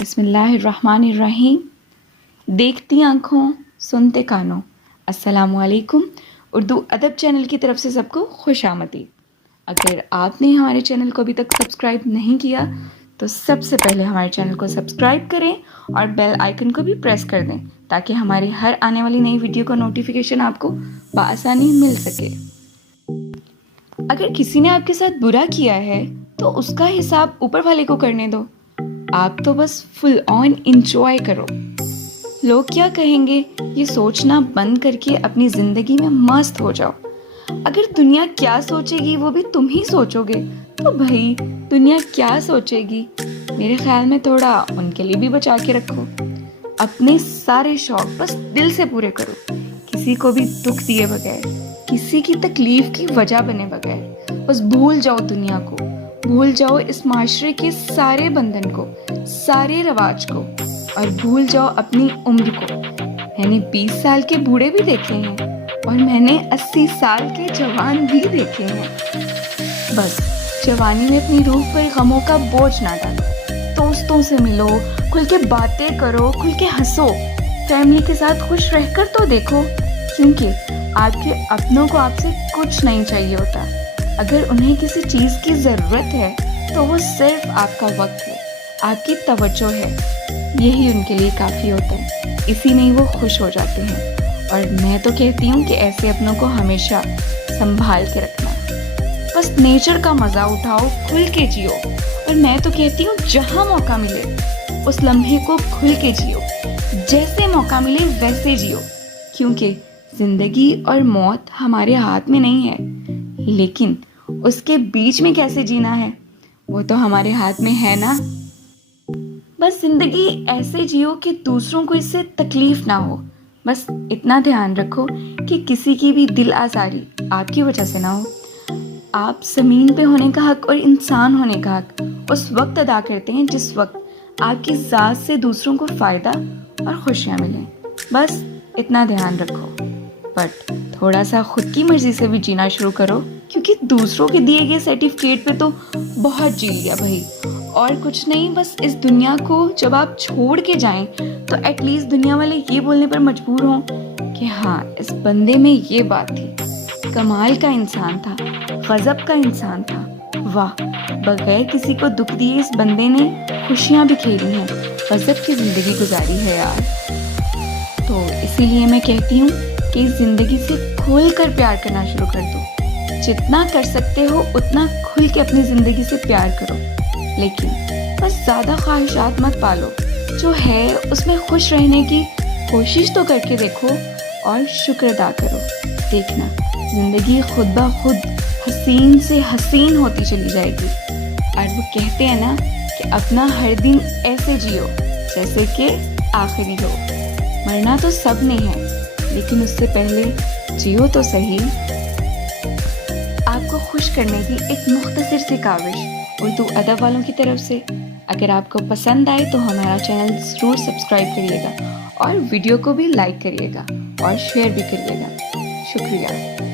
بسم اللہ الرحمن الرحیم۔ دیکھتی آنکھوں سنتے کانوں، السلام علیکم۔ اردو ادب چینل کی طرف سے سب کو خوش آمدید۔ اگر آپ نے ہمارے چینل کو ابھی تک سبسکرائب نہیں کیا تو سب سے پہلے ہمارے چینل کو سبسکرائب کریں اور بیل آئیکن کو بھی پریس کر دیں تاکہ ہماری ہر آنے والی نئی ویڈیو کا نوٹیفیکیشن آپ کو بآسانی مل سکے۔ اگر کسی نے آپ کے ساتھ برا کیا ہے تو اس کا حساب اوپر والے کو کرنے دو، آپ تو بس فل آن انجوائے کرو۔ لوگ کیا کہیں گے یہ سوچنا بند کر کے اپنی زندگی میں مست ہو جاؤ۔ اگر دنیا کیا سوچے گی وہ بھی تم ہی سوچو گے تو بھائی دنیا کیا سوچے گی؟ میرے خیال میں تھوڑا ان کے لیے بھی بچا کے رکھو۔ اپنے سارے شوق بس دل سے پورے کرو، کسی کو بھی دکھ دیے بغیر، کسی کی تکلیف کی وجہ بنے بغیر۔ بس بھول جاؤ دنیا کو، بھول جاؤ اس معاشرے کے سارے بندھن کو، سارے رواج کو، اور بھول جاؤ اپنی عمر کو۔ میں نے 20 سال کے بوڑھے بھی دیکھے ہیں اور میں نے 80 سال کے جوان بھی دیکھے ہیں۔ بس جوانی میں اپنی روح پر غموں کا بوجھ نہ ڈالو، دوستوں سے ملو، کھل کے باتیں کرو، کھل کے ہنسو، فیملی کے ساتھ خوش رہ کر تو دیکھو، کیونکہ آپ کے اپنوں کو آپ سے کچھ نہیں چاہیے ہوتا۔ اگر انہیں کسی چیز کی ضرورت ہے تو وہ صرف آپ کا وقت ہے، آپ کی توجہ ہے، یہی ان کے لیے کافی ہوتا ہے، اسی میں وہ خوش ہو جاتے ہیں۔ اور میں تو کہتی ہوں کہ ایسے اپنوں کو ہمیشہ سنبھال کے رکھنا، بس نیچر کا مزہ اٹھاؤ، کھل کے جیو۔ اور میں تو کہتی ہوں جہاں موقع ملے اس لمحے کو کھل کے جیو، جیسے موقع ملے ویسے جیو، کیونکہ زندگی اور موت ہمارے ہاتھ میں نہیں ہے، لیکن اس کے بیچ میں کیسے جینا ہے وہ تو ہمارے ہاتھ میں ہے نا۔ بس زندگی ایسے جیو کہ دوسروں کو اس سے تکلیف نہ ہو، بس اتنا دھیان رکھو کہ کسی کی بھی دل آزاری آپ کی وجہ سے نہ ہو۔ آپ زمین پہ ہونے کا حق اور انسان ہونے کا حق اس وقت ادا کرتے ہیں جس وقت آپ کی ذات سے دوسروں کو فائدہ اور خوشیاں ملیں، بس اتنا دھیان رکھو۔ بٹ تھوڑا سا خود کی مرضی سے بھی جینا شروع کرو، کیونکہ دوسروں کے دیے گئے سرٹیفکیٹ پہ تو بہت جی لیا بھائی، اور کچھ نہیں۔ بس اس دنیا کو جب آپ چھوڑ کے جائیں تو ایٹ لیسٹ دنیا والے یہ بولنے پر مجبور ہوں کہ ہاں اس بندے میں یہ بات تھی، کمال کا انسان تھا، غضب کا انسان تھا، واہ بغیر کسی کو دکھ دیے اس بندے نے خوشیاں بھی کھیلی ہیں، غضب کی زندگی گزاری ہے یار۔ تو اسی لیے میں کہتی ہوں کہ زندگی سے کھل کر پیار کرنا شروع کر دو، جتنا کر سکتے ہو اتنا کھل کے اپنی زندگی سے پیار کرو، لیکن بس زیادہ خواہشات مت پالو، جو ہے اس میں خوش رہنے کی کوشش تو کر کے دیکھو اور شکر ادا کرو۔ دیکھنا زندگی خود بخود حسین سے حسین ہوتی چلی جائے گی۔ اور وہ کہتے ہیں نا کہ اپنا ہر دن ایسے جیو جیسے کہ آخری ہو۔ مرنا تو سب نے ہے، لیکن اس سے پہلے جیو تو صحیح۔ آپ کو خوش کرنے کی ایک مختصر سی کاوش اردو ادب والوں کی طرف سے۔ اگر آپ کو پسند آئے تو ہمارا چینل ضرور سبسکرائب کریے گا اور ویڈیو کو بھی لائک کریے گا اور شیئر بھی کریے گا۔ شکریہ۔